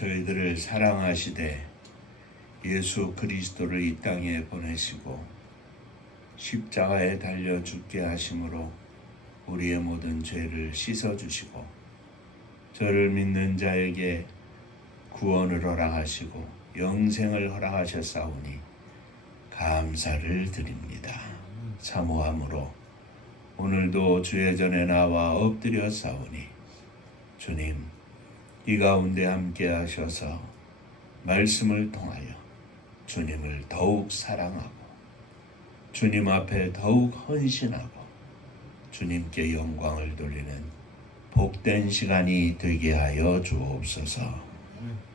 저희들을 사랑하시되 예수 그리스도를 이 땅에 보내시고 십자가에 달려 죽게 하심으로 우리의 모든 죄를 씻어주시고 저를 믿는 자에게 구원을 허락하시고 영생을 허락하셨사오니 감사를 드립니다. 사모함으로 오늘도 주의 전에 나와 엎드려 싸우니 주님 이 가운데 함께 하셔서 말씀을 통하여 주님을 더욱 사랑하고 주님 앞에 더욱 헌신하고 주님께 영광을 돌리는 복된 시간이 되게 하여 주옵소서.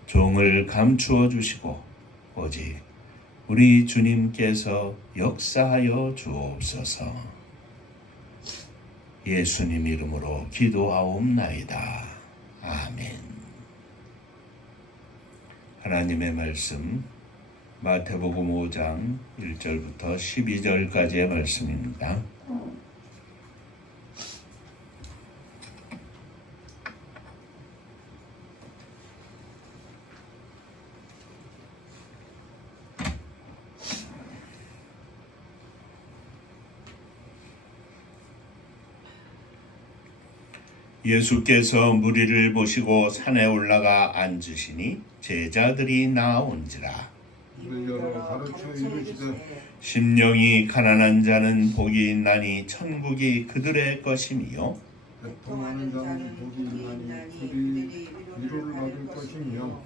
종을 감추어 주시고 오직 우리 주님께서 역사하여 주옵소서. 예수님 이름으로 기도하옵나이다. 아멘. 하나님의 말씀 마태복음 5장 1절부터 12절까지의 말씀입니다. 예수께서 무리를 보시고 산에 올라가 앉으시니 제자들이 나온지라. 가르쳐 이르시되 심령이 가난한 자는 복이 있나니 천국이 그들의 것이며 애통하는 자는 복이 있나니 그들이 위로를 받을 것이며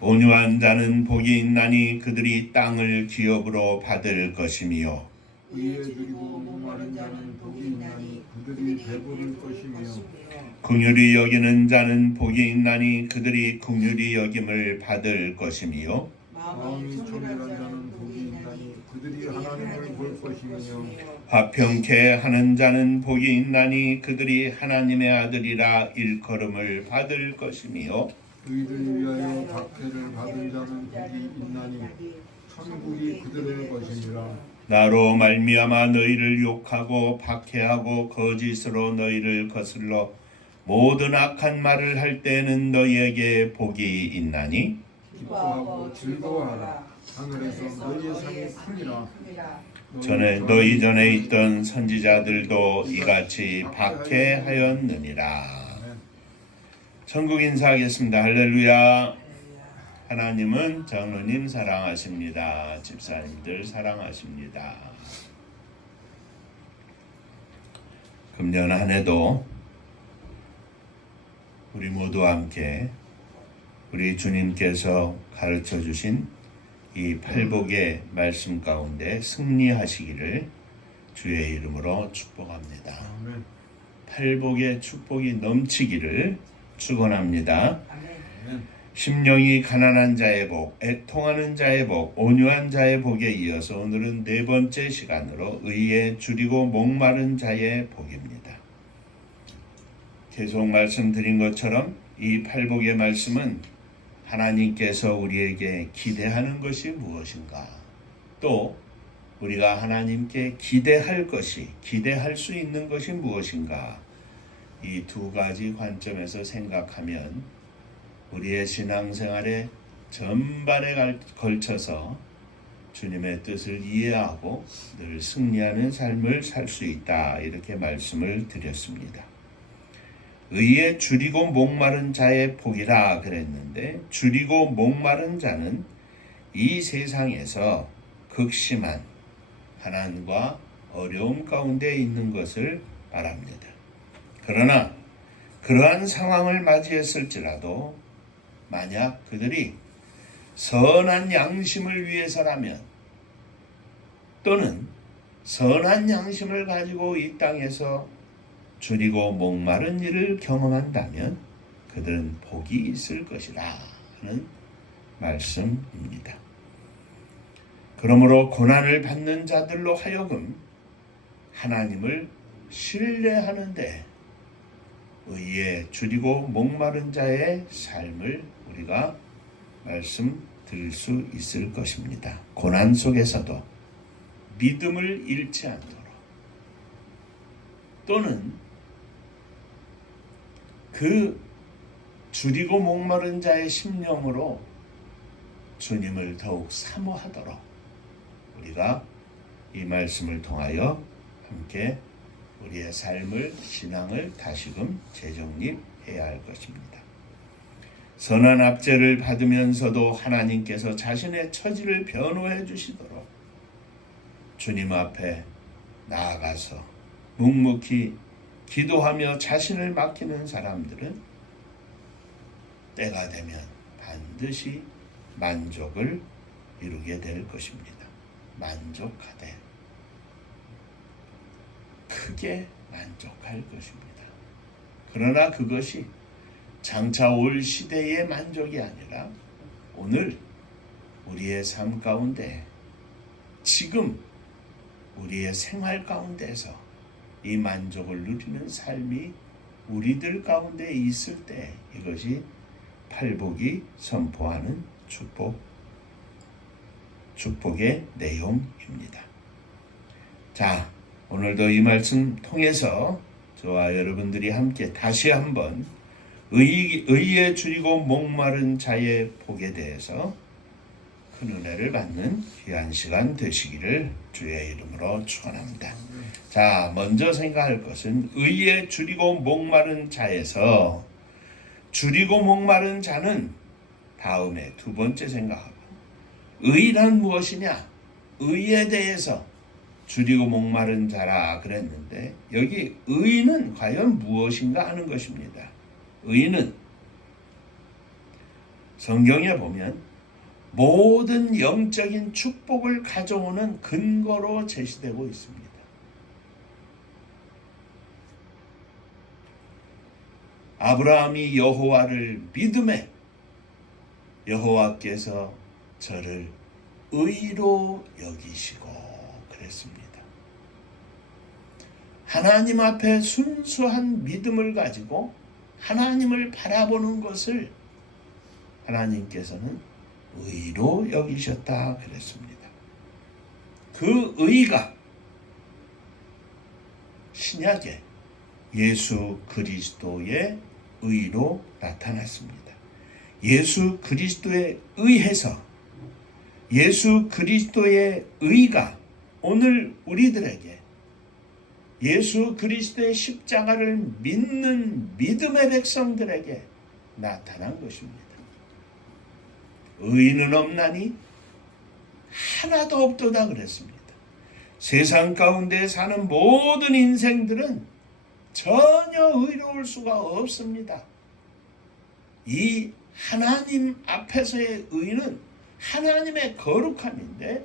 온유한 자는 복이 있나니 그들이 땅을 기업으로 받을 것이며 의에 드리고 목마른 자는 복이 있나니 그들이 배부를 것이며 긍휼히 여기는 자는 복이 있나니 그들이 긍휼히 여김을 받을 것이며 마음이 청결한 자는 복이 있나니 그들이 하나님을 볼 것이며 화평케 하는 자는 복이 있나니 그들이 하나님의 아들이라 일컬음을 받을 것이며 의를 위하여 박해를 받은 자는 복이 있나니 천국이 그들의 것이니라. 나로 말미암아 너희를 욕하고 박해하고 거짓으로 너희를 거슬러 모든 악한 말을 할 때에는 너희에게 복이 있나니 기뻐하고 즐거워하라. 하늘에서 너희의 상이 크니라. 너희 전에 있던 선지자들도 이같이 박해하였느니라. 천국 인사하겠습니다. 할렐루야. 하나님은 장로님 사랑하십니다. 집사님들 사랑하십니다. 금년 한 해도 우리 모두 함께 우리 주님께서 가르쳐 주신 이 팔복의 말씀 가운데 승리하시기를 주의 이름으로 축복합니다. 팔복의 축복이 넘치기를 축원합니다. 심령이 가난한 자의 복, 애통하는 자의 복, 온유한 자의 복에 이어서 오늘은 네 번째 시간으로 의에 줄이고 목마른 자의 복입니다. 계속 말씀드린 것처럼 이 팔복의 말씀은 하나님께서 우리에게 기대하는 것이 무엇인가, 또 우리가 하나님께 기대할 수 있는 것이 무엇인가, 이 두 가지 관점에서 생각하면 우리의 신앙생활의 전반에 걸쳐서 주님의 뜻을 이해하고 늘 승리하는 삶을 살 수 있다, 이렇게 말씀을 드렸습니다. 의에 줄이고 목마른 자의 복이라 그랬는데, 줄이고 목마른 자는 이 세상에서 극심한 가난과 어려움 가운데 있는 것을 말합니다. 그러나 그러한 상황을 맞이했을지라도 만약 그들이 선한 양심을 위해서라면, 또는 선한 양심을 가지고 이 땅에서 줄이고 목마른 일을 경험한다면 그들은 복이 있을 것이라 하는 말씀입니다. 그러므로 고난을 받는 자들로 하여금 하나님을 신뢰하는데 의에 줄이고 목마른 자의 삶을 우리가 말씀 들을 수 있을 것입니다. 고난 속에서도 믿음을 잃지 않도록, 또는 그 줄이고 목마른 자의 심령으로 주님을 더욱 사모하도록 우리가 이 말씀을 통하여 함께 우리의 삶을, 신앙을 다시금 재정립해야 할 것입니다. 선한 압제를 받으면서도 하나님께서 자신의 처지를 변호해 주시도록 주님 앞에 나아가서 묵묵히 기도하며 자신을 맡기는 사람들은 때가 되면 반드시 만족을 이루게 될 것입니다. 만족하되 크게 만족할 것입니다. 그러나 그것이 장차 올 시대의 만족이 아니라 오늘 우리의 삶 가운데 지금 우리의 생활 가운데서 이 만족을 누리는 삶이 우리들 가운데 있을 때 이것이 팔복이 선포하는 축복의 내용입니다. 자, 오늘도 이 말씀 통해서 저와 여러분들이 함께 다시 한번 의에 줄이고 목마른 자의 복에 대해서 큰 은혜를 받는 귀한 시간 되시기를 주의 이름으로 축원합니다. 자, 먼저 생각할 것은 의에 줄이고 목마른 자에서 줄이고 목마른 자는 다음에 두 번째 생각하고 의란 무엇이냐? 의에 대해서 줄이고 목마른 자라 그랬는데 여기 의는 과연 무엇인가 하는 것입니다. 의는 성경에 보면 모든 영적인 축복을 가져오는 근거로 제시되고 있습니다. 아브라함이 여호와를 믿음에 여호와께서 저를 의로 여기시고 그랬습니다. 하나님 앞에 순수한 믿음을 가지고 하나님을 바라보는 것을 하나님께서는 의로 여기셨다 그랬습니다. 그 의가 신약에 예수 그리스도의 의로 나타났습니다. 예수 그리스도에 의해서 예수 그리스도의 의가 오늘 우리들에게 예수 그리스도의 십자가를 믿는 믿음의 백성들에게 나타난 것입니다. 의인은 없나니 하나도 없도다 그랬습니다. 세상 가운데 사는 모든 인생들은 전혀 의로울 수가 없습니다. 이 하나님 앞에서의 의는 하나님의 거룩함인데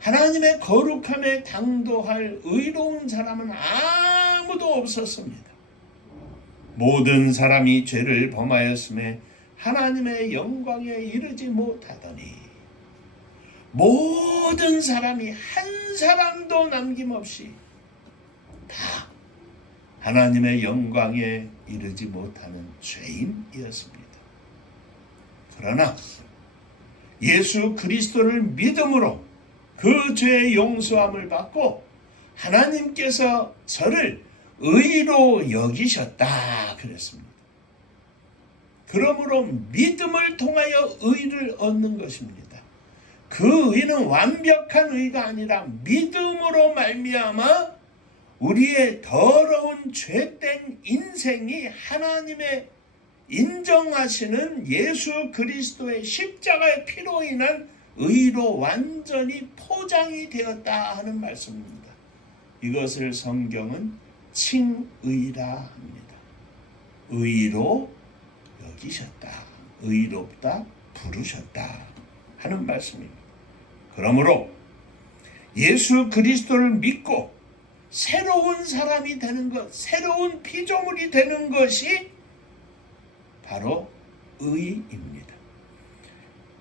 하나님의 거룩함에 당도할 의로운 사람은 아무도 없었습니다. 모든 사람이 죄를 범하였음에 하나님의 영광에 이르지 못하더니 모든 사람이 한 사람도 남김없이 다 하나님의 영광에 이르지 못하는 죄인이었습니다. 그러나 예수 그리스도를 믿음으로 그 죄의 용서함을 받고 하나님께서 저를 의로 여기셨다 그랬습니다. 그러므로 믿음을 통하여 의를 얻는 것입니다. 그 의는 완벽한 의가 아니라 믿음으로 말미암아 우리의 더러운 죄된 인생이 하나님의 인정하시는 예수 그리스도의 십자가의 피로 인한 의로 완전히 포장이 되었다 하는 말씀입니다. 이것을 성경은 칭의라 합니다. 의로 여기셨다, 의롭다 부르셨다 하는 말씀입니다. 그러므로 예수 그리스도를 믿고 새로운 사람이 되는 것, 새로운 피조물이 되는 것이 바로 의입니다.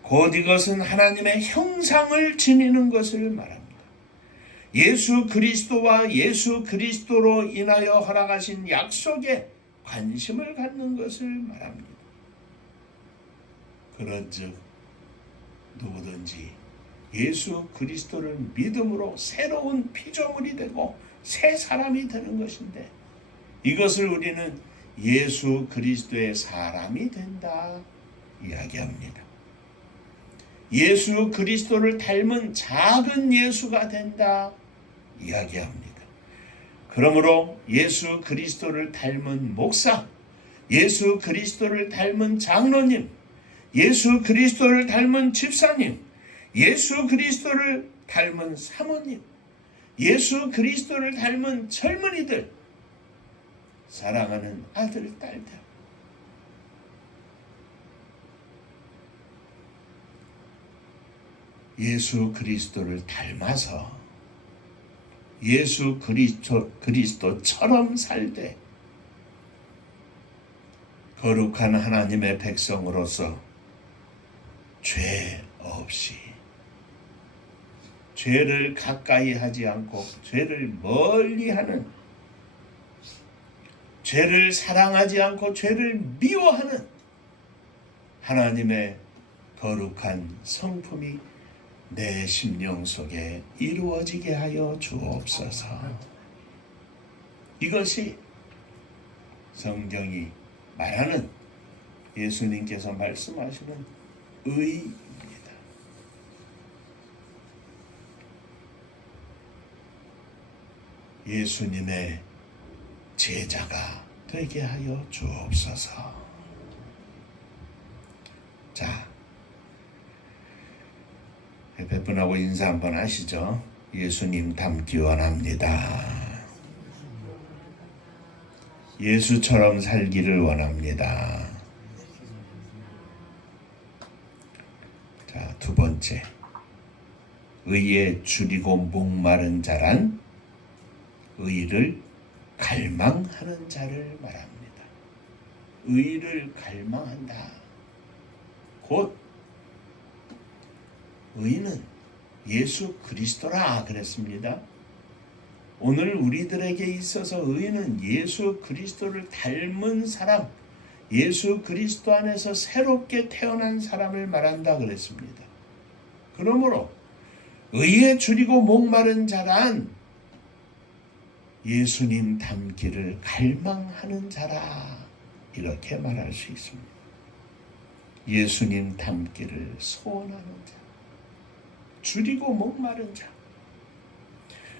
곧 이것은 하나님의 형상을 지니는 것을 말합니다. 예수 그리스도와 예수 그리스도로 인하여 허락하신 약속에 관심을 갖는 것을 말합니다. 그런즉 누구든지 예수 그리스도를 믿음으로 새로운 피조물이 되고 새 사람이 되는 것인데 이것을 우리는 예수 그리스도의 사람이 된다 이야기합니다. 예수 그리스도를 닮은 작은 예수가 된다 이야기합니다. 그러므로 예수 그리스도를 닮은 목사, 예수 그리스도를 닮은 장로님, 예수 그리스도를 닮은 집사님, 예수 그리스도를 닮은 사모님, 예수 그리스도를 닮은 젊은이들, 사랑하는 아들, 딸들, 예수 그리스도를 닮아서 예수 그리스도처럼 살되 거룩한 하나님의 백성으로서 죄 없이, 죄를 가까이 하지 않고 죄를 멀리하는, 죄를 사랑하지 않고 죄를 미워하는 하나님의 거룩한 성품이 내 심령 속에 이루어지게 하여 주옵소서. 이것이 성경이 말하는, 예수님께서 말씀하시는 의입니다. 예수님의 제자가 되게 하여 주옵소서. 자, 옆에 분하고 인사 한번 하시죠. 예수님 닮기 원합니다. 예수처럼 살기를 원합니다. 자, 두 번째, 의에 줄이고 목마른 자란 의를 갈망하는 자를 말합니다. 의를 갈망한다. 곧 의는 예수 그리스도라 그랬습니다. 오늘 우리들에게 있어서 의는 예수 그리스도를 닮은 사람, 예수 그리스도 안에서 새롭게 태어난 사람을 말한다 그랬습니다. 그러므로 의에 줄이고 목마른 자란 예수님 닮기를 갈망하는 자라, 이렇게 말할 수 있습니다. 예수님 닮기를 소원하는 자, 줄이고 목마른 자.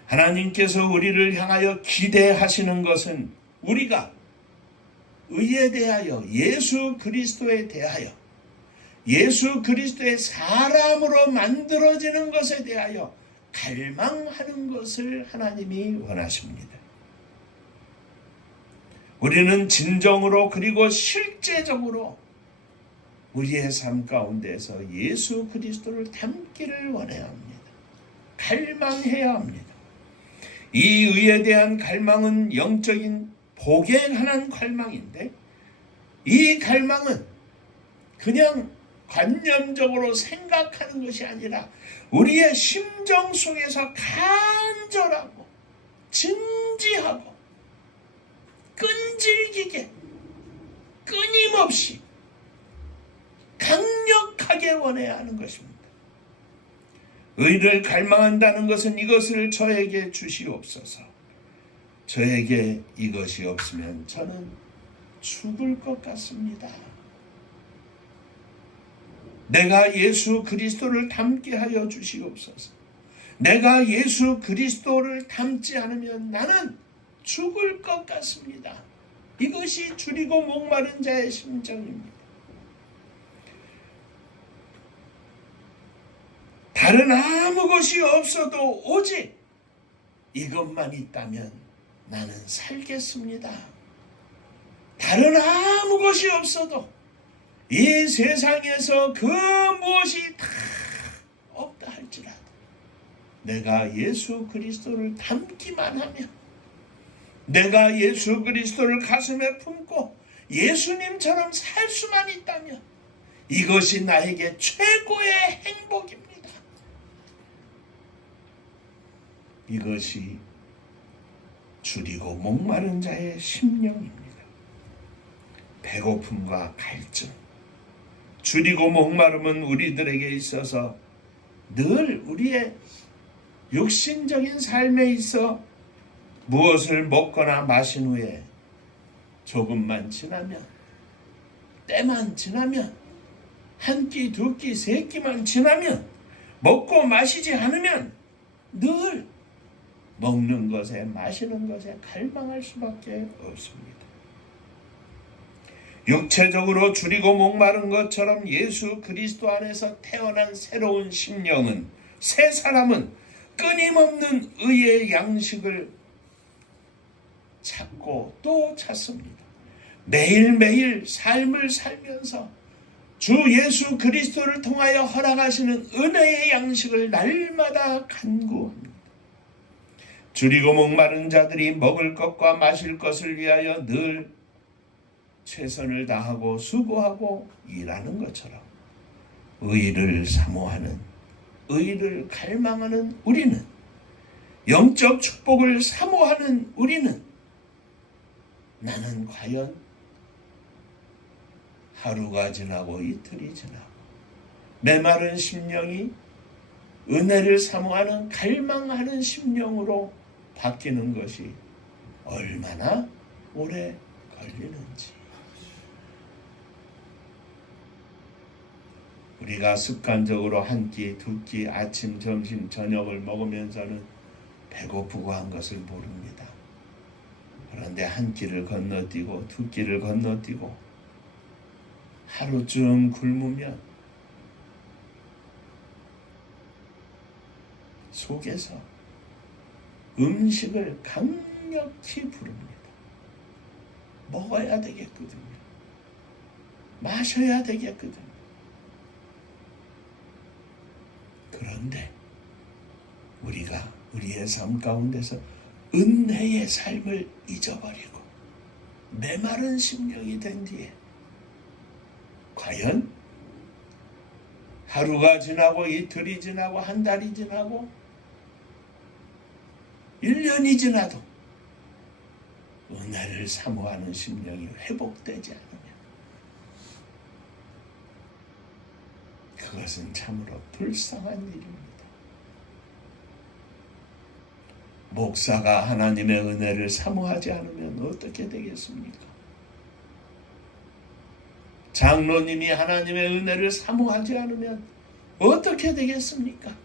하나님께서 우리를 향하여 기대하시는 것은 우리가 의에 대하여, 예수 그리스도에 대하여, 예수 그리스도의 사람으로 만들어지는 것에 대하여 갈망하는 것을 하나님이 원하십니다. 우리는 진정으로 그리고 실제적으로 우리의 삶 가운데서 예수 그리스도를 닮기를 원해야 합니다. 갈망해야 합니다. 이 의에 대한 갈망은 영적인 복에 관한 갈망인데, 이 갈망은 그냥 관념적으로 생각하는 것이 아니라 우리의 심정 속에서 간절하고 진지하고 끈질기게 끊임없이 강력하게 원해야 하는 것입니다. 의를 갈망한다는 것은 이것을 저에게 주시옵소서. 저에게 이것이 없으면 저는 죽을 것 같습니다. 내가 예수 그리스도를 닮게 하여 주시옵소서. 내가 예수 그리스도를 닮지 않으면 나는 죽을 것 같습니다. 이것이 줄이고 목마른 자의 심정입니다. 다른 아무 것이 없어도 오직 이것만 있다면 나는 살겠습니다. 다른 아무 것이 없어도 이 세상에서 그 무엇이 다 없다 할지라도 내가 예수 그리스도를 닮기만 하면, 내가 예수 그리스도를 가슴에 품고 예수님처럼 살 수만 있다면 이것이 나에게 최고의 행복입니다. 이것이 줄이고 목마른 자의 심령입니다. 배고픔과 갈증, 줄이고 목마름은 우리들에게 있어서 늘 우리의 육신적인 삶에 있어 무엇을 먹거나 마신 후에 조금만 지나면, 때만 지나면, 한 끼, 두 끼, 세 끼만 지나면, 먹고 마시지 않으면 늘 먹는 것에 마시는 것에 갈망할 수밖에 없습니다. 육체적으로 줄이고 목마른 것처럼 예수 그리스도 안에서 태어난 새로운 심령은, 새 사람은 끊임없는 의의 양식을 찾고 또 찾습니다. 매일매일 삶을 살면서 주 예수 그리스도를 통하여 허락하시는 은혜의 양식을 날마다 간구합니다. 줄이고 목마른 자들이 먹을 것과 마실 것을 위하여 늘 최선을 다하고 수고하고 일하는 것처럼 의를 사모하는, 의를 갈망하는 우리는, 영적 축복을 사모하는 우리는, 나는 과연 하루가 지나고 이틀이 지나고 메마른 심령이 은혜를 사모하는, 갈망하는 심령으로 바뀌는 것이 얼마나 오래 걸리는지. 우리가 습관적으로 한 끼, 두 끼, 아침, 점심, 저녁을 먹으면서는 배고프고 한 것을 모릅니다. 그런데 한 끼를 건너뛰고 두 끼를 건너뛰고 하루쯤 굶으면 속에서 음식을 강력히 부릅니다. 먹어야 되겠거든요. 마셔야 되겠거든요. 그런데 우리가 우리의 삶 가운데서 은혜의 삶을 잊어버리고 메마른 심령이 된 뒤에 과연 하루가 지나고 이틀이 지나고 한 달이 지나고 1년이 지나도 은혜를 사모하는 심령이 회복되지 않으면 그것은 참으로 불쌍한 일입니다. 목사가 하나님의 은혜를 사모하지 않으면 어떻게 되겠습니까? 장로님이 하나님의 은혜를 사모하지 않으면 어떻게 되겠습니까?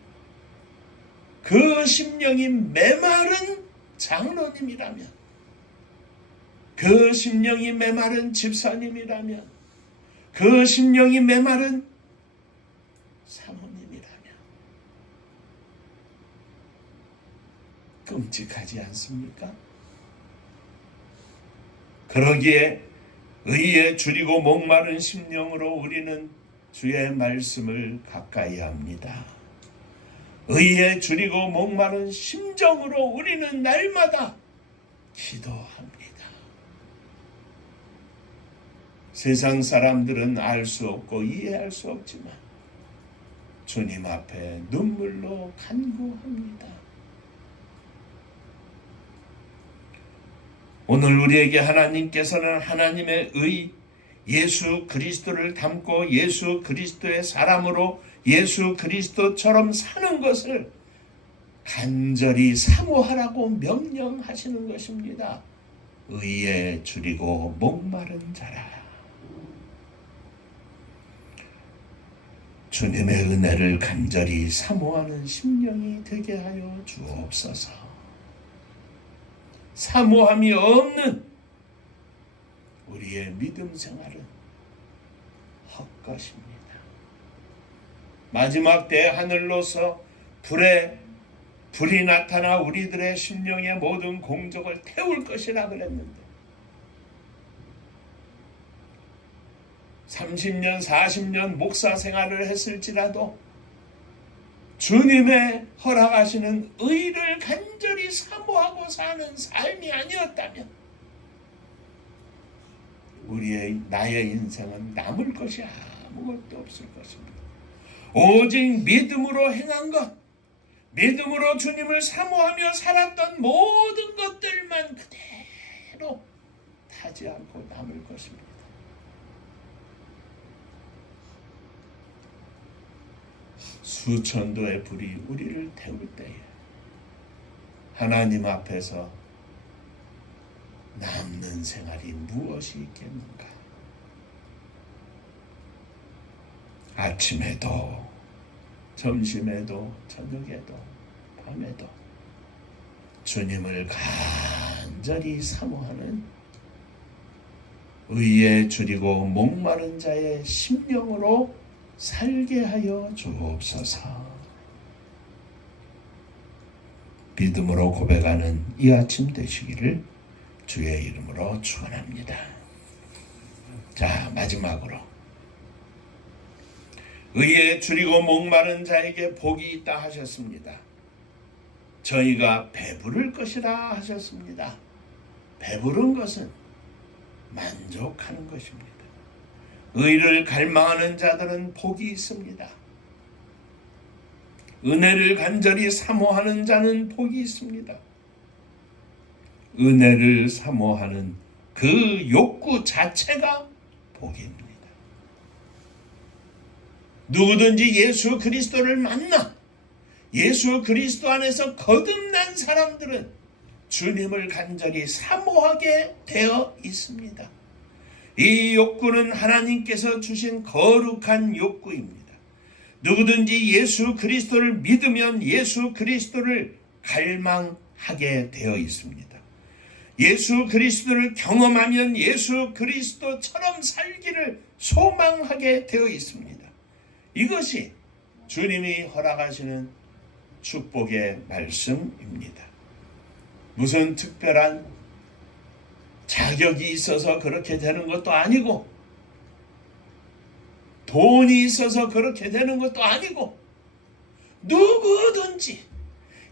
그 심령이 메마른 장로님이라면, 그 심령이 메마른 집사님이라면, 그 심령이 메마른 사모님이라면 끔찍하지 않습니까? 그러기에 의에 줄이고 목마른 심령으로 우리는 주의 말씀을 가까이 합니다. 의에 줄이고 목마른 심정으로 우리는 날마다 기도합니다. 세상 사람들은 알 수 없고 이해할 수 없지만 주님 앞에 눈물로 간구합니다. 오늘 우리에게 하나님께서는 하나님의 의, 예수 그리스도를 닮고 예수 그리스도의 사람으로 예수 그리스도처럼 사는 것을 간절히 사모하라고 명령하시는 것입니다. 의에 줄이고 목마른 자라. 주님의 은혜를 간절히 사모하는 심령이 되게 하여 주옵소서. 사모함이 없는 우리의 믿음 생활은 헛것입니다. 마지막 때 하늘로서 불이 나타나 우리들의 심령의 모든 공적을 태울 것이라 그랬는데 30년, 40년 목사 생활을 했을지라도 주님의 허락하시는 의를 간절히 사모하고 사는 삶이 아니었다면 나의 인생은 남을 것이 아무것도 없을 것입니다. 오직 믿음으로 행한 것, 믿음으로 주님을 사모하며 살았던 모든 것들만 그대로 타지 않고 남을 것입니다. 수천도의 불이 우리를 태울 때에 하나님 앞에서 남는 생활이 무엇이 있겠는가? 아침에도 점심에도 저녁에도 밤에도 주님을 간절히 사모하는 의에 줄이고 목마른 자의 심령으로 살게 하여 주옵소서. 믿음으로 고백하는 이 아침 되시기를 주의 이름으로 축원합니다. 자, 마지막으로 의에 줄이고 목마른 자에게 복이 있다 하셨습니다. 저희가 배부를 것이라 하셨습니다. 배부른 것은 만족하는 것입니다. 의를 갈망하는 자들은 복이 있습니다. 은혜를 간절히 사모하는 자는 복이 있습니다. 은혜를 사모하는 그 욕구 자체가 복입니다. 누구든지 예수 그리스도를 만나 예수 그리스도 안에서 거듭난 사람들은 주님을 간절히 사모하게 되어 있습니다. 이 욕구는 하나님께서 주신 거룩한 욕구입니다. 누구든지 예수 그리스도를 믿으면 예수 그리스도를 갈망하게 되어 있습니다. 예수 그리스도를 경험하면 예수 그리스도처럼 살기를 소망하게 되어 있습니다. 이것이 주님이 허락하시는 축복의 말씀입니다. 무슨 특별한 자격이 있어서 그렇게 되는 것도 아니고 돈이 있어서 그렇게 되는 것도 아니고 누구든지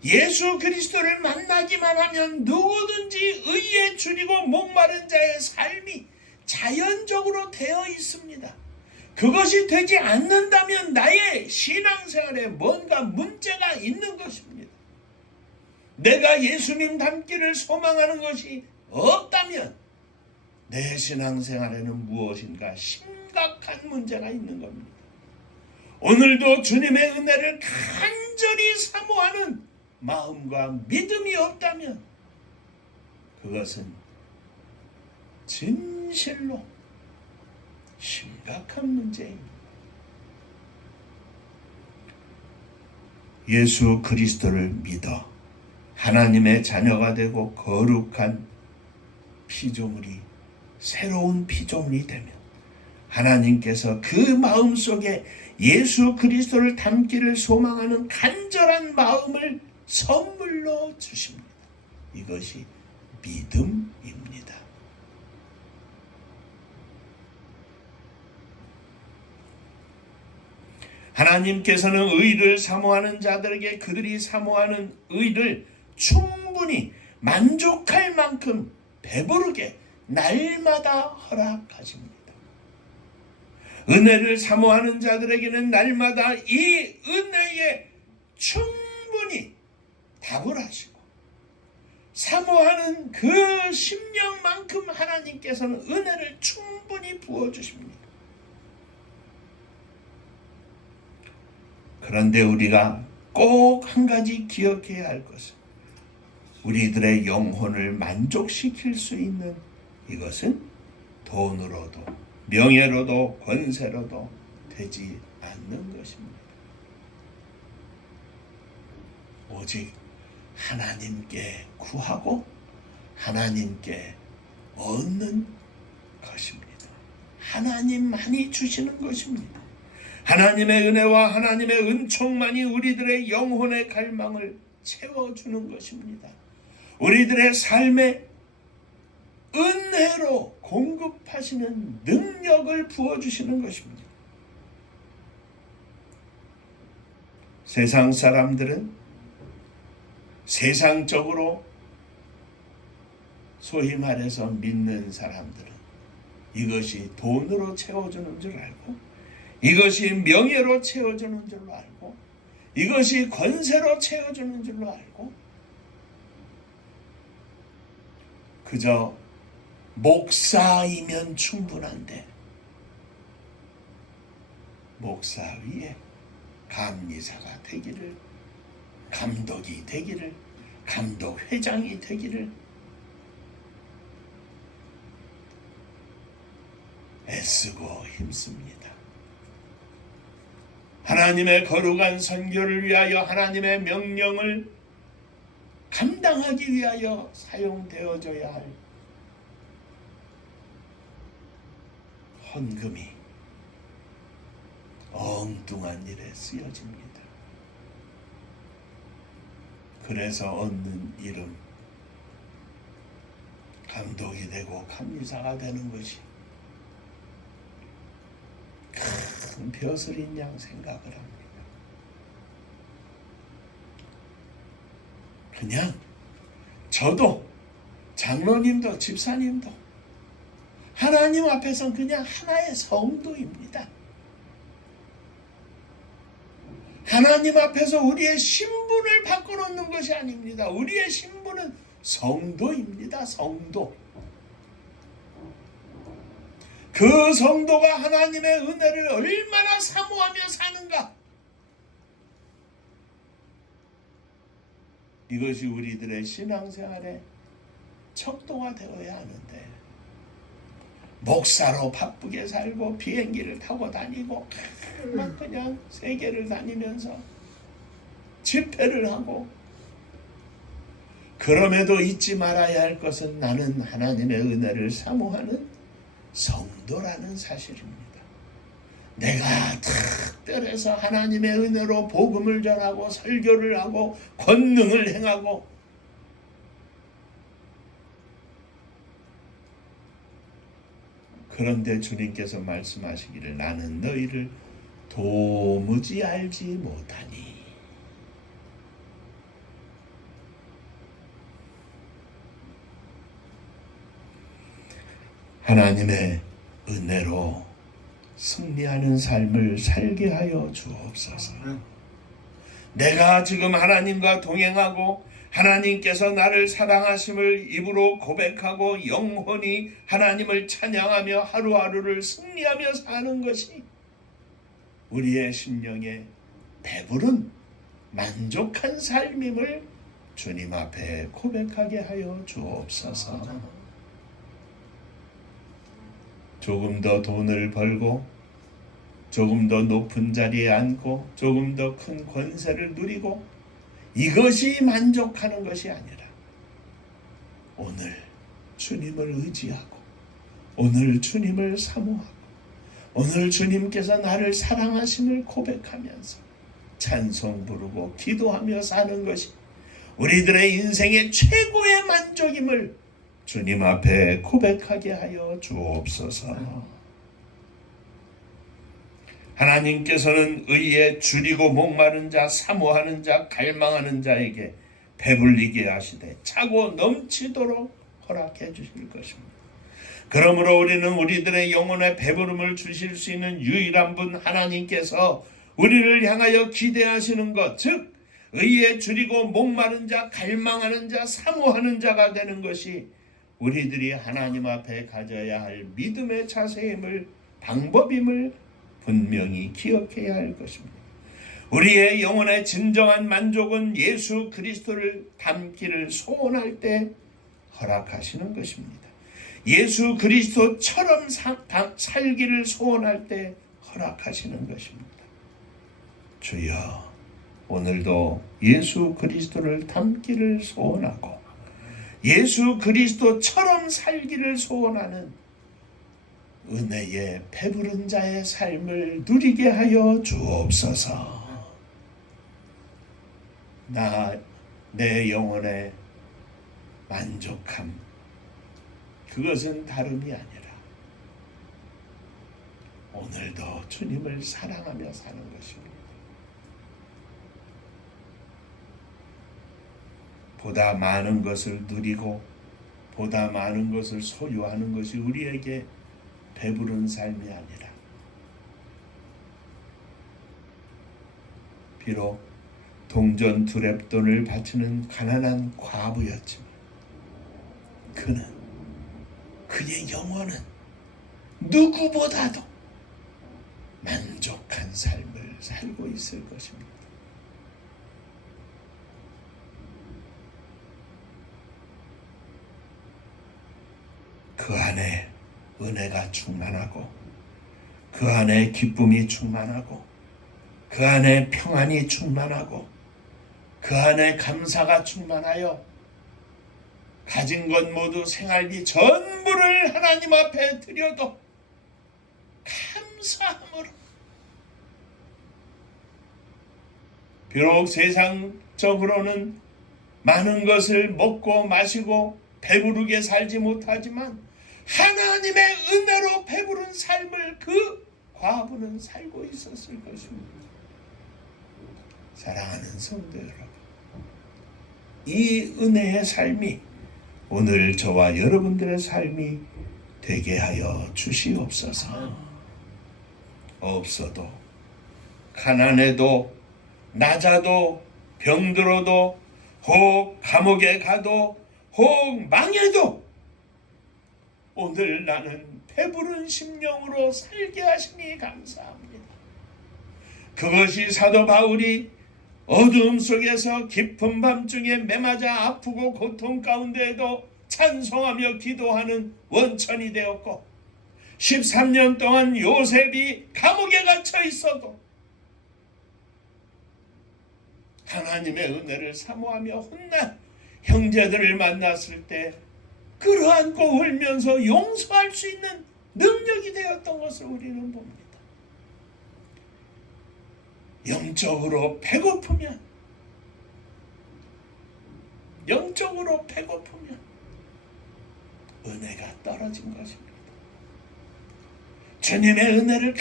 예수 그리스도를 만나기만 하면 누구든지 의에 줄이고 목마른 자의 삶이 자연적으로 되어 있습니다. 그것이 되지 않는다면 나의 신앙생활에 뭔가 문제가 있는 것입니다. 내가 예수님 닮기를 소망하는 것이 없다면 내 신앙생활에는 무엇인가 심각한 문제가 있는 겁니다. 오늘도 주님의 은혜를 간절히 사모하는 마음과 믿음이 없다면 그것은 진실로 심각한 문제입니다. 예수 그리스도를 믿어 하나님의 자녀가 되고 거룩한 피조물이 새로운 피조물이 되면 하나님께서 그 마음속에 예수 그리스도를 닮기를 소망하는 간절한 마음을 선물로 주십니다. 이것이 믿음입니다. 하나님께서는 의를 사모하는 자들에게 그들이 사모하는 의를 충분히 만족할 만큼 배부르게 날마다 허락하십니다. 은혜를 사모하는 자들에게는 날마다 이 은혜에 충분히 답을 하시고 사모하는 그 심령만큼 하나님께서는 은혜를 충분히 부어주십니다. 그런데 우리가 꼭 한 가지 기억해야 할 것은 우리들의 영혼을 만족시킬 수 있는 이것은 돈으로도 명예로도 권세로도 되지 않는 것입니다. 오직 하나님께 구하고 하나님께 얻는 것입니다. 하나님만이 주시는 것입니다. 하나님의 은혜와 하나님의 은총만이 우리들의 영혼의 갈망을 채워주는 것입니다. 우리들의 삶에 은혜로 공급하시는 능력을 부어주시는 것입니다. 세상 사람들은 세상적으로 소위 말해서 믿는 사람들은 이것이 돈으로 채워주는 줄 알고 이것이 명예로 채워주는 줄로 알고 이것이 권세로 채워주는 줄로 알고 그저 목사이면 충분한데 목사 위에 감리사가 되기를 감독이 되기를 감독회장이 되기를 애쓰고 힘씁니다. 하나님의 거룩한 선교를 위하여 하나님의 명령을 감당하기 위하여 사용되어져야 할 헌금이 엉뚱한 일에 쓰여집니다. 그래서 얻는 이름, 감독이 되고 감리사가 되는 것이 큰 벼슬인 양 생각을 합니다. 그냥 저도 장로님도 집사님도 하나님 앞에서는 그냥 하나의 성도입니다. 하나님 앞에서 우리의 신분을 바꿔놓는 것이 아닙니다. 우리의 신분은 성도입니다. 성도. 그 성도가 하나님의 은혜를 얼마나 사모하며 사는가, 이것이 우리들의 신앙생활의 척도가 되어야 하는데, 목사로 바쁘게 살고 비행기를 타고 다니고 막 그냥 세계를 다니면서 집회를 하고, 그럼에도 잊지 말아야 할 것은 나는 하나님의 은혜를 사모하는 성도라는 사실입니다. 내가 특별해서 하나님의 은혜로 복음을 전하고 설교를 하고 권능을 행하고, 그런데 주님께서 말씀하시기를 나는 너희를 도무지 알지 못하니. 하나님의 은혜로 승리하는 삶을 살게 하여 주옵소서. 내가 지금 하나님과 동행하고 하나님께서 나를 사랑하심을 입으로 고백하고 영혼이 하나님을 찬양하며 하루하루를 승리하며 사는 것이 우리의 심령에 배부른 만족한 삶임을 주님 앞에 고백하게 하여 주옵소서. 조금 더 돈을 벌고 조금 더 높은 자리에 앉고 조금 더 큰 권세를 누리고 이것이 만족하는 것이 아니라 오늘 주님을 의지하고 오늘 주님을 사모하고 오늘 주님께서 나를 사랑하심을 고백하면서 찬송 부르고 기도하며 사는 것이 우리들의 인생의 최고의 만족임을 주님 앞에 고백하게 하여 주옵소서. 하나님께서는 의에 줄이고 목마른 자, 사모하는 자, 갈망하는 자에게 배불리게 하시되 차고 넘치도록 허락해 주실 것입니다. 그러므로 우리는 우리들의 영혼의 배부름을 주실 수 있는 유일한 분 하나님께서 우리를 향하여 기대하시는 것, 즉 의에 줄이고 목마른 자, 갈망하는 자, 사모하는 자가 되는 것이 우리들이 하나님 앞에 가져야 할 믿음의 자세임을, 방법임을 분명히 기억해야 할 것입니다. 우리의 영혼의 진정한 만족은 예수 그리스도를 닮기를 소원할 때 허락하시는 것입니다. 예수 그리스도처럼 살기를 소원할 때 허락하시는 것입니다. 주여, 오늘도 예수 그리스도를 닮기를 소원하고 예수 그리스도처럼 살기를 소원하는 은혜의 배부른 자의 삶을 누리게 하여 주옵소서. 내 영혼의 만족함, 그것은 다름이 아니라 오늘도 주님을 사랑하며 사는 것입니다. 보다 많은 것을 누리고 보다 많은 것을 소유하는 것이 우리에게 배부른 삶이 아니라, 비록 동전 두렙돈을 바치는 가난한 과부였지만 그의 영혼은 누구보다도 만족한 삶을 살고 있을 것입니다. 그 안에 은혜가 충만하고 그 안에 기쁨이 충만하고 그 안에 평안이 충만하고 그 안에 감사가 충만하여 가진 것 모두 생활비 전부를 하나님 앞에 드려도 감사함으로 비록 세상적으로는 많은 것을 먹고 마시고 배부르게 살지 못하지만 하나님의 은혜로 배부른 삶을 그 과부는 살고 있었을 것입니다. 사랑하는 성도 여러분, 이 은혜의 삶이 오늘 저와 여러분들의 삶이 되게 하여 주시옵소서. 없어도 가난해도 낮아도 병들어도 혹 감옥에 가도 혹 망해도 오늘 나는 배부른 심령으로 살게 하시니 감사합니다. 그것이 사도 바울이 어두움 속에서 깊은 밤중에 매맞아 아프고 고통 가운데에도 찬송하며 기도하는 원천이 되었고 13년 동안 요셉이 감옥에 갇혀 있어도 하나님의 은혜를 사모하며 훗날 형제들을 만났을 때 끌어안고 울면서 용서할 수 있는 능력이 되었던 것을 우리는 봅니다. 영적으로 배고프면 은혜가 떨어진 것입니다. 주님의 은혜를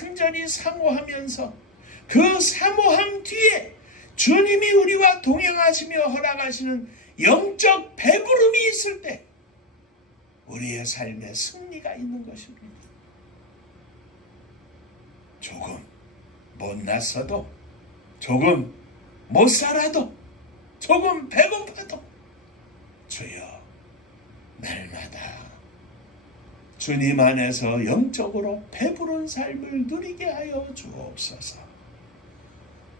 간절히 사모하면서 그 사모함 뒤에 주님이 우리와 동행하시며 허락하시는 영적 배부름이 있을 때 우리의 삶에 승리가 있는 것입니다. 조금 못났어도 조금 못 살아도 조금 배고파도 주여 날마다 주님 안에서 영적으로 배부른 삶을 누리게 하여 주옵소서.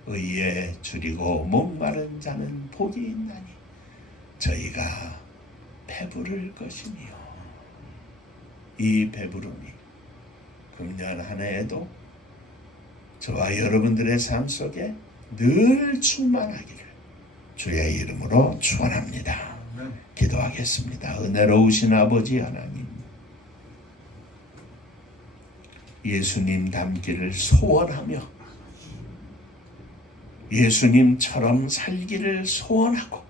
의에 줄이고 목마른 자는 복이 있나니 저희가 배부를 것이니요. 이 배부름이 금년 한 해에도 저와 여러분들의 삶 속에 늘 충만하기를 주의 이름으로 축원합니다. 기도하겠습니다. 은혜로우신 아버지 하나님, 예수님 닮기를 소원하며 예수님처럼 살기를 소원하고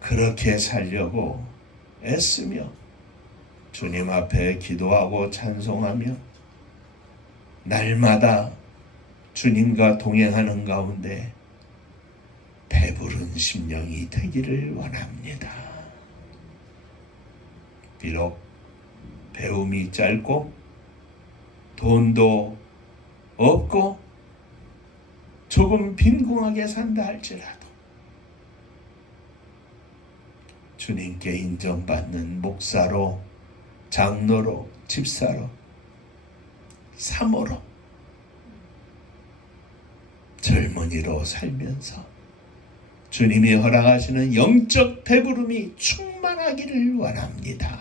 그렇게 살려고 애쓰며 주님 앞에 기도하고 찬송하며 날마다 주님과 동행하는 가운데 배부른 심령이 되기를 원합니다. 비록 배움이 짧고 돈도 없고 조금 빈궁하게 산다 할지라도 주님께 인정받는 목사로, 장로로, 집사로, 사모로, 젊은이로 살면서 주님이 허락하시는 영적 배부름이 충만하기를 원합니다.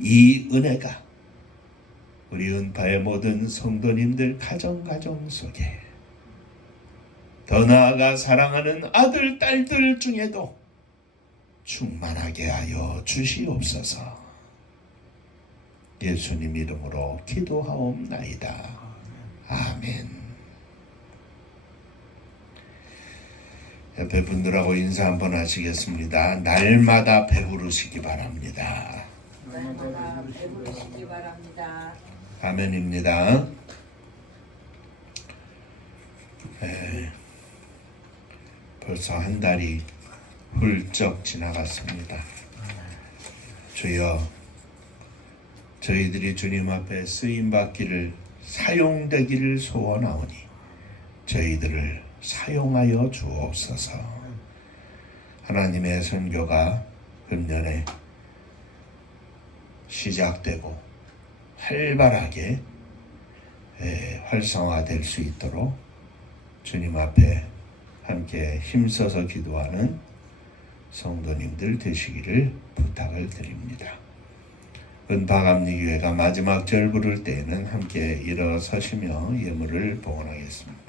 이 은혜가 우리 은파의 모든 성도님들 가정 속에 더 나아가 사랑하는 아들, 딸들 중에도 충만하게 하여 주시옵소서. 예수님 이름으로 기도하옵나이다. 아멘. 옆에 분들하고 인사 한번 하시겠습니다. 날마다 배부르시기 바랍니다. 날마다 배부르시기 바랍니다. 아멘입니다. 벌써 한 달이 훌쩍 지나갔습니다. 주여, 저희들이 주님 앞에 쓰임받기를 사용되기를 소원하오니 저희들을 사용하여 주옵소서. 하나님의 선교가 금년에 시작되고 활발하게 활성화될 수 있도록 주님 앞에 함께 힘써서 기도하는 성도님들 되시기를 부탁을 드립니다. 은파감리교회가 마지막 절 부를 때에는 함께 일어서시며 예물을 봉헌하겠습니다.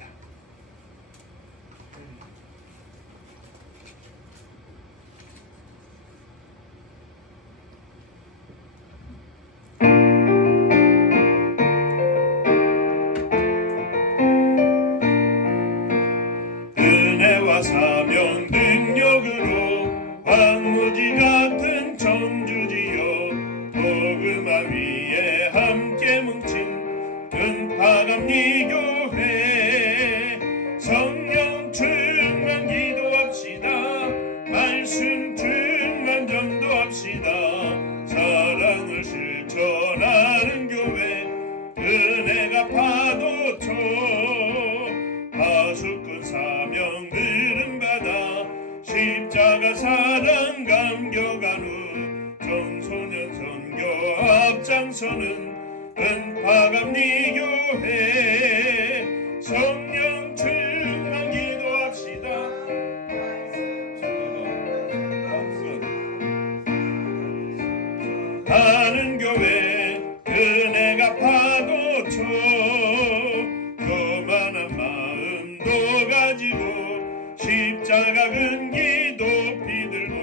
은혜와 사명 능력으로 황무지 같은 전주지요 복음화 위에 함께 뭉친 은파감리교회 성령 충만 기도합시다. 말씀 충만 전도합시다. 사랑을 실천하는 교회 은혜가 파도쳐 하수꾼 사명 들은 바다 십자가 사랑 감격한 후 청소년 선교 앞장서는 은파감리교회 성령 충만 기도합시다. 하는 교회 은혜가 파도쳐 교만한 마음도 가지고 십자가 근기 높이 들고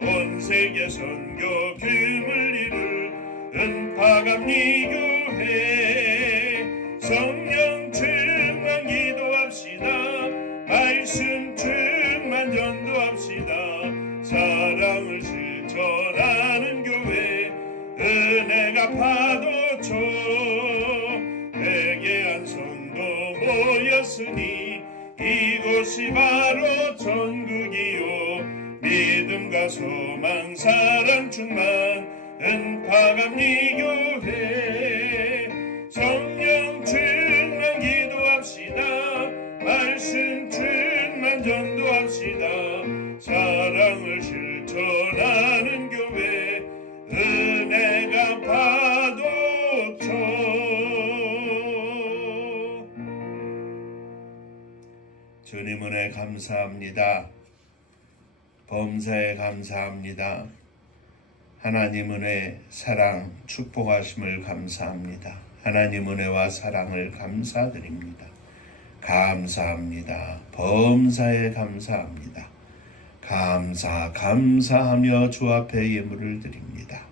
온 세계 선교 규물 이룰 은파감리교회 성령 충만 기도합시다. 말씀 충만 전도합시다. 사랑을 실천하는 교회 은혜가 파도쳐 회개한 성도 모였으니 이곳이 바로 천국이요 믿음과 소망 사랑 충만 은파감리교회 성령 충만 기도합시다. 말씀 충만 전도합시다. 사랑을 실천하는 교회 은혜가 파도쳐 주님 은혜 감사합니다. 범사에 감사합니다. 하나님 은혜 사랑 축복하심을 감사합니다. 하나님 은혜와 사랑을 감사드립니다. 감사합니다. 범사에 감사합니다. 감사하며 주 앞에 예물을 드립니다.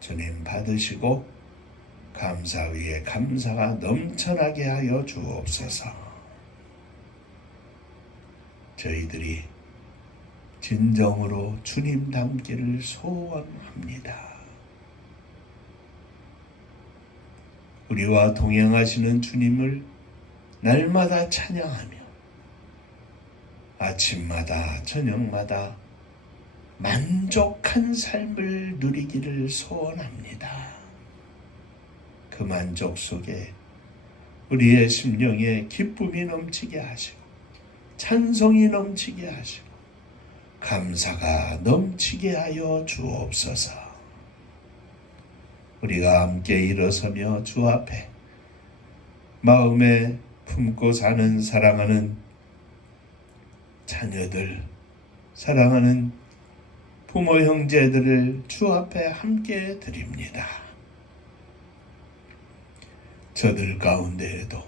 주님 받으시고 감사 위에 감사가 넘쳐나게 하여 주옵소서. 저희들이 진정으로 주님 닮기를 소원합니다. 우리와 동행하시는 주님을 날마다 찬양하며 아침마다 저녁마다 만족한 삶을 누리기를 소원합니다. 그 만족 속에 우리의 심령에 기쁨이 넘치게 하시고 찬송이 넘치게 하시고 감사가 넘치게 하여 주옵소서. 우리가 함께 일어서며 주 앞에 마음에 품고 사는 사랑하는 자녀들, 사랑하는 부모 형제들을 주 앞에 함께 드립니다. 저들 가운데에도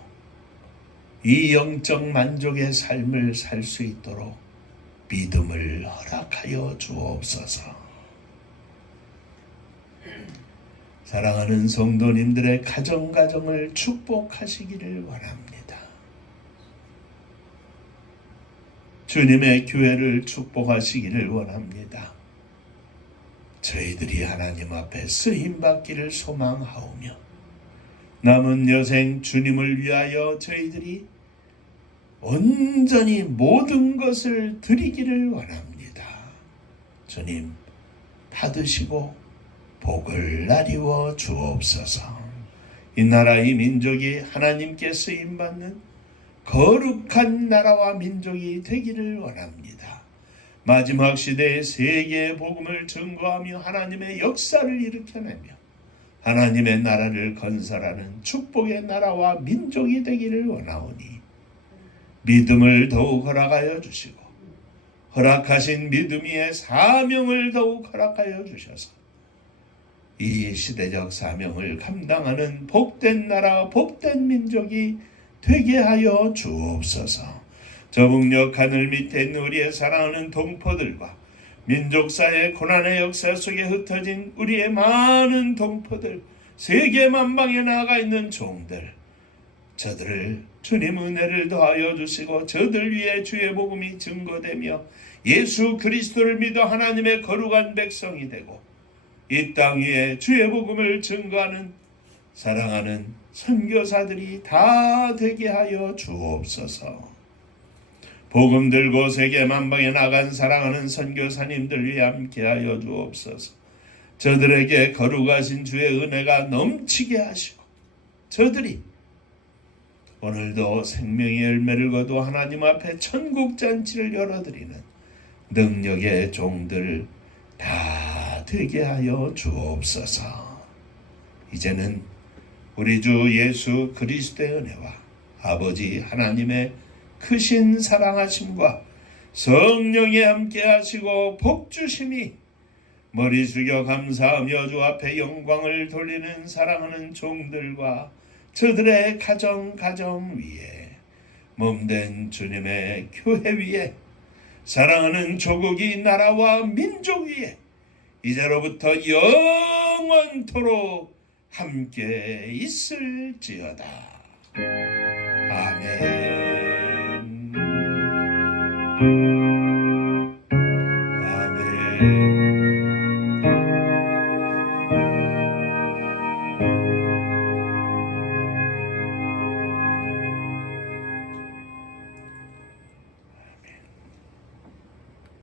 이 영적 만족의 삶을 살 수 있도록 믿음을 허락하여 주옵소서. 사랑하는 성도님들의 가정을 축복하시기를 원합니다. 주님의 교회를 축복하시기를 원합니다. 저희들이 하나님 앞에 쓰임받기를 소망하오며 남은 여생 주님을 위하여 저희들이 온전히 모든 것을 드리기를 원합니다. 주님 받으시고 복을 나리워 주옵소서. 이 나라 이 민족이 하나님께 쓰임받는 거룩한 나라와 민족이 되기를 원합니다. 마지막 시대에 세계의 복음을 증거하며 하나님의 역사를 일으켜내며 하나님의 나라를 건설하는 축복의 나라와 민족이 되기를 원하오니 믿음을 더욱 허락하여 주시고 허락하신 믿음 위에 사명을 더욱 허락하여 주셔서 이 시대적 사명을 감당하는 복된 나라, 복된 민족이 되게 하여 주옵소서. 저북녘 하늘 밑에 있는 우리의 사랑하는 동포들과 민족사의 고난의 역사 속에 흩어진 우리의 많은 동포들, 세계 만방에 나가 있는 종들, 저들을 주님 은혜를 더하여 주시고 저들 위해 주의 복음이 증거되며 예수 그리스도를 믿어 하나님의 거룩한 백성이 되고 이 땅 위에 주의 복음을 증거하는 사랑하는 선교사들이 다 되게 하여 주옵소서. 복음 들고 세계 만방에 나간 사랑하는 선교사님들 위해 함께하여 주옵소서. 저들에게 거룩하신 주의 은혜가 넘치게 하시고 저들이 오늘도 생명의 열매를 거두 하나님 앞에 천국잔치를 열어드리는 능력의 종들 다 되게 하여 주옵소서. 이제는 우리 주 예수 그리스도의 은혜와 아버지 하나님의 크신 사랑하심과 성령이 함께 하시고 복주심이 머리 숙여 감사하며 주 앞에 영광을 돌리는 사랑하는 종들과 저들의 가정 위에 몸된 주님의 교회 위에 사랑하는 조국이 나라와 민족 위에 이제로부터 영원토록 함께 있을지어다. 아멘. 아멘.